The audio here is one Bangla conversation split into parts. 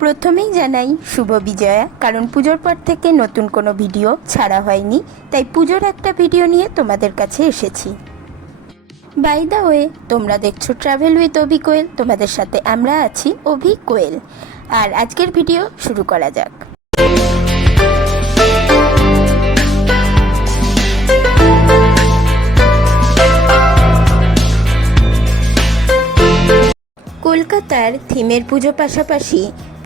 প্রথমেই জানাই শুভ বিজয়া, কারণ পুজোর পর থেকে নতুন কোনো ভিডিও ছাড়া হয়নি, তাই পুজোর একটা ভিডিও নিয়ে তোমাদের কাছে এসেছি। বাই দা ওয়ে তোমরা দেখছ ট্রাভেল উইথ অভি কোয়েল তোমাদের সাথে আমরা আছি অভি কোয়েল আর আজকের ভিডিও শুরু করা যাক। কলকাতার থিমের পুজো পাশাপাশি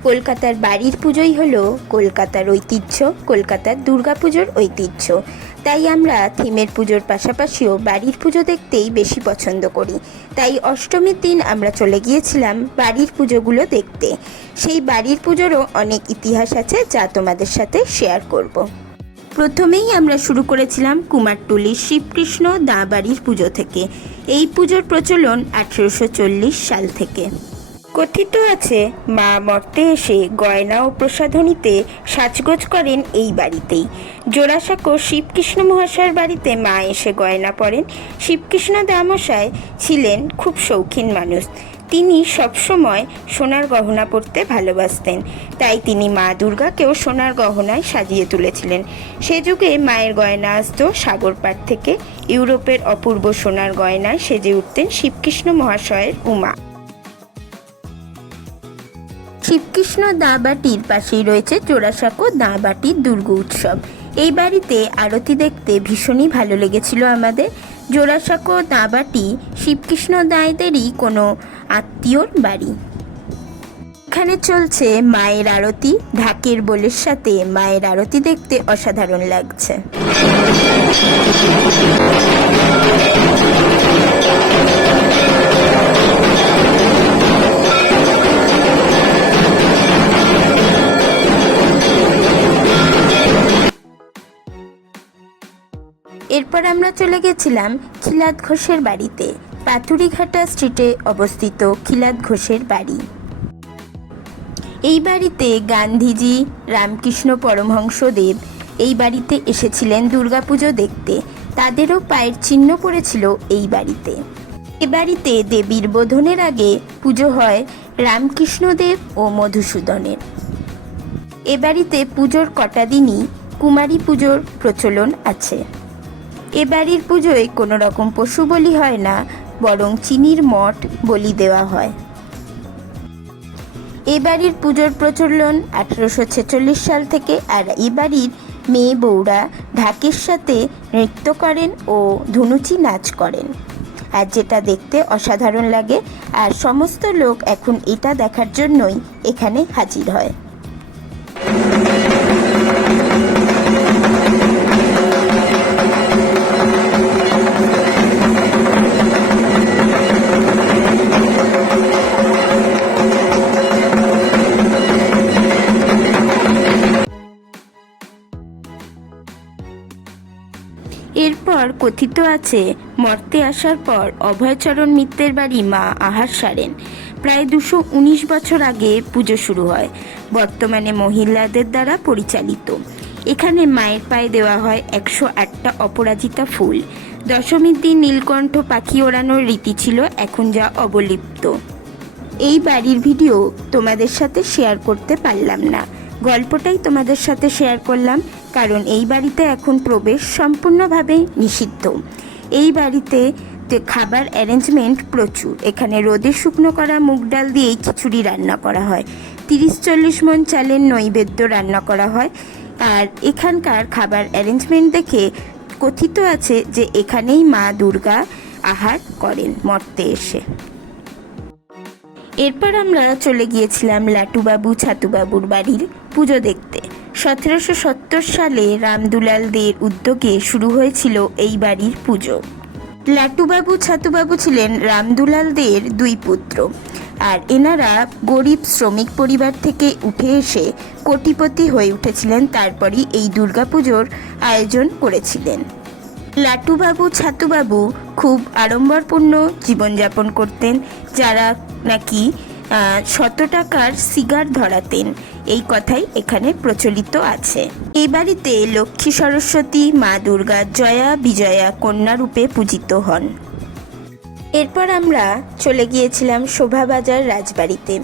কলকাতার বাড়ির পুজোই হলো কলকাতার ঐতিহ্য, কলকাতার দুর্গাপুজোর ঐতিহ্য। তাই আমরা থিমের পুজোর পাশাপাশিও বাড়ির পুজো দেখতেই বেশি পছন্দ করি। তাই অষ্টমীর দিন আমরা চলে গিয়েছিলাম বাড়ির পুজোগুলো দেখতে। সেই বাড়ির পুজোরও অনেক ইতিহাস আছে যা তোমাদের সাথে শেয়ার করব। প্রথমেই আমরা শুরু করেছিলাম কুমারটুলির শিবকৃষ্ণ দা বাড়ির পুজো থেকে। এই পুজোর প্রচলন আঠেরোশো চল্লিশ সাল থেকে। কথিত আছে, মা মর্তে এসে গয়না ও প্রসাধনীতে সাজগোজ করেন এই বাড়িতেই। জোড়াসাঁকো শিবকৃষ্ণ মহাশয়ের বাড়িতে মা এসে গয়না পরেন। শিবকৃষ্ণ দামশায় ছিলেন খুব শৌখিন মানুষ। তিনি সবসময় সোনার গহনা পরতে ভালোবাসতেন। তাই তিনি মা দুর্গাকেও সোনার গহনায় সাজিয়ে তুলেছিলেন। সে যুগে মায়ের গয়না আসতো সাগরপাড় থেকে ইউরোপের অপূর্ব সোনার গয়নায় সেজে উঠতেন শিবকৃষ্ণ মহাশয়ের উমা। শিবকৃষ্ণ দাঁবাটির পাশেই রয়েছে জোড়াসাঁকো দাঁবাটির দুর্গ উৎসব। এই বাড়িতে আরতি দেখতে ভীষণই ভালো লেগেছিল আমাদের। জোড়াসাঁকো দাঁবাটি শিবকৃষ্ণ দাঁয়দেরই কোনো আত্মীয়র বাড়ি। এখানে চলছে মায়ের আরতি। ঢাকের বোলের সাথে মায়ের আরতি দেখতে অসাধারণ লাগছে। এরপর আমরা চলে গেছিলাম খিলাদ ঘোষের বাড়িতে, পাথুরিঘাটা স্ট্রিটে অবস্থিত খিলাদ ঘোষের বাড়ি। এই বাড়িতে গান্ধীজি, রামকৃষ্ণ পরমহংসদেব এই বাড়িতে এসেছিলেন দুর্গাপুজো দেখতে। তাদেরও পায়ের চিহ্ন পড়েছিল এই বাড়িতে। এ বাড়িতে দেবীর বোধনের আগে পুজো হয় রামকৃষ্ণদেব ও মধুসূদনের। এ বাড়িতে পুজোর কটা দিনই কুমারী পুজোর প্রচলন আছে। এ বাড়ির পুজোয় কোনো রকম পশু বলি হয় না, বরং চিনির মঠ বলি দেওয়া হয়। এ বাড়ির পুজোর প্রচলন আঠেরোশো ছেচল্লিশ সাল থেকে আর এ বাড়ির মেয়ে বউরা ঢাকের সাথে নৃত্য করেন ও ধুনুচি নাচ করেন। আর যেটা দেখতে অসাধারণ লাগে, আর সমস্ত লোক এখন এটা দেখার জন্যই এখানে হাজির হয়। কথিত আছে, মর্তে আসার পর অভয়চরণ মিত্রের বাড়ি মা আহার সারেন। প্রায় দুশো উনিশ বছর আগে পুজো শুরু হয়। বর্তমানে মহিলাদের দ্বারা পরিচালিত। এখানে মায়ের পায়ে দেওয়া হয় একশো আটটা অপরাজিতা ফুল। দশমীর দিন নীলকণ্ঠ পাখি ওড়ানোর রীতি ছিল এখন যা অবলিপ্ত। এই বাড়ির ভিডিও তোমাদের সাথে শেয়ার করতে পারলাম না। গল্পটাই তোমাদের সাথে শেয়ার করলাম। কারণ এই বাড়িতে এখন প্রবেশ সম্পূর্ণভাবে নিষিদ্ধ। এই বাড়িতে খাবার অ্যারেঞ্জমেন্ট প্রচুর। এখানে রোদে শুকনো করা মুগ ডাল দিয়েই খিচুড়ি রান্না করা হয়। তিরিশ চল্লিশ মন চালের নৈবেদ্য রান্না করা হয়। আর এখানকার খাবার অ্যারেঞ্জমেন্ট দেখে কথিত আছে যে এখানেই মা দুর্গা আহার করেন মর্তে এসে। এরপর আমরা চলে গিয়েছিলাম লাটুবাবু ছাতুবাবুর বাড়ির পুজো দেখতে। সতেরোশো সত্তর সালে রামদুলাল দের উদ্যোগে শুরু হয়েছিল এই বাড়ির পুজো। লাটুবাবু ছাতুবাবু ছিলেন রামদুলাল দের দুই পুত্র। আর এনারা গরিব শ্রমিক পরিবার থেকে উঠে এসে কোটিপতি হয়ে উঠেছিলেন, তারপরই এই দুর্গাপুজোর আয়োজন করেছিলেন। লাটুবাবু ছাতুবাবু খুব আড়ম্বরপূর্ণ জীবনযাপন করতেন, যারা নাকি শত টাকার সিগার ধরাতেন। এই কথাই এখানে প্রচলিত আছে। এই বাড়িতে লক্ষ্মী সরস্বতী, মা দুর্গা জয়া, বিজয়া কন্যা রূপে পূজিত হন। এরপর আমরা চলে গিয়েছিলাম শোভাবাজার রাজবাড়িতে।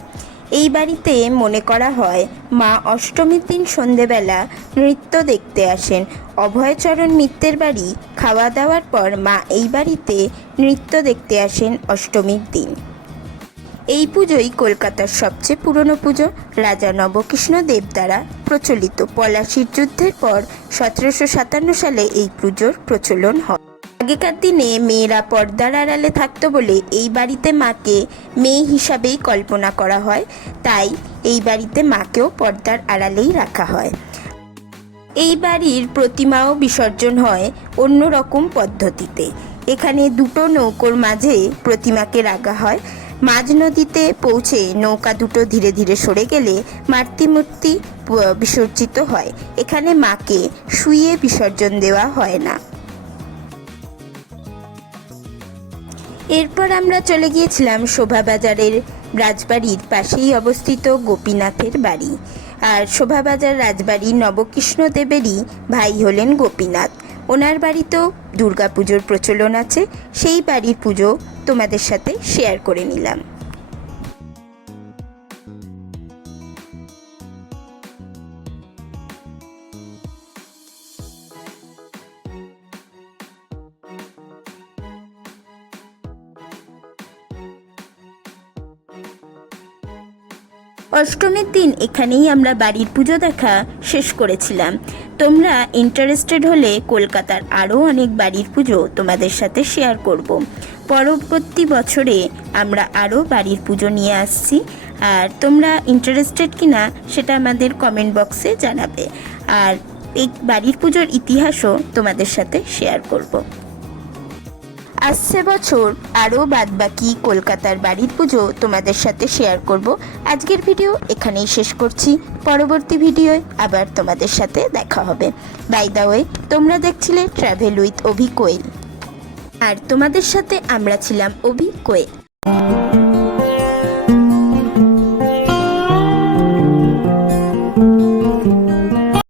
এই বাড়িতে মনে করা হয়, মা অষ্টমীর দিন সন্ধেবেলা নৃত্য দেখতে আসেন। অভয়চরণ মিত্রের বাড়ি খাওয়া দাওয়ার পর মা এই বাড়িতে নৃত্য দেখতে আসেন অষ্টমীর দিন। এই পুজোই কলকাতার সবচেয়ে পুরনো পুজো। রাজা নবকৃষ্ণ দেব দ্বারা প্রচলিত পলাশির যুদ্ধের পর সতেরোশো সাতান্ন সালে এই পুজোর প্রচলন হয়। আগেকার দিনে মেয়েরা পর্দার আড়ালে থাকতো বলে এই বাড়িতে মাকে মেয়ে হিসাবেই কল্পনা করা হয়। তাই এই বাড়িতে মাকেও পর্দার আড়ালেই রাখা হয়। এই বাড়ির প্রতিমাও বিসর্জন হয় অন্য রকম পদ্ধতিতে। এখানে দুটো নৌকোর মাঝে প্রতিমাকে রাখা হয়। মাঝ নদীতে পৌঁছে নৌকা দুটো ধীরে ধীরে সরে গেলে মাতৃমূর্তি বিসর্জিত হয়। এখানে মাকে শুয়ে বিসর্জন দেওয়া হয় না। এরপর আমরা চলে গিয়েছিলাম শোভাবাজারের রাজবাড়ির পাশেই অবস্থিত গোপীনাথের বাড়ি। আর শোভাবাজার রাজবাড়ি নবকৃষ্ণ দেবেরই ভাই হলেন গোপীনাথ। ওনার বাড়িতেও দুর্গাপুজোর প্রচলন আছে। সেই বাড়ির পুজো তোমাদের সাথে শেয়ার করে নিলাম। অষ্টমীর দিন এখানেই আমরা বাড়ির পুজো দেখা শেষ করেছিলাম। তোমরা ইন্টারেস্টেড হলে কলকাতার আরও অনেক বাড়ির পুজো তোমাদের সাথে শেয়ার করব। পরবর্তী বছরে আমরা আরও বাড়ির পুজো নিয়ে আসছি আর তোমরা ইন্টারেস্টেড কিনা সেটা আমাদের কমেন্ট বক্সে জানাবে আর এই বাড়ির পুজোর ইতিহাসও তোমাদের সাথে শেয়ার করব। আসছে বছর, আরও বাদবাকি কলকাতার বাড়ির পুজো তোমাদের সাথে শেয়ার করব। আজকের ভিডিও এখানেই শেষ করছি। পরবর্তী ভিডিওয় আবার তোমাদের সাথে দেখা হবে। বাই দা ওয়ে তোমরা দেখছিলে ট্রাভেল উইথ অভি কোয়েল। আর তোমাদের সাথে আমরা ছিলাম অভি কোয়েল।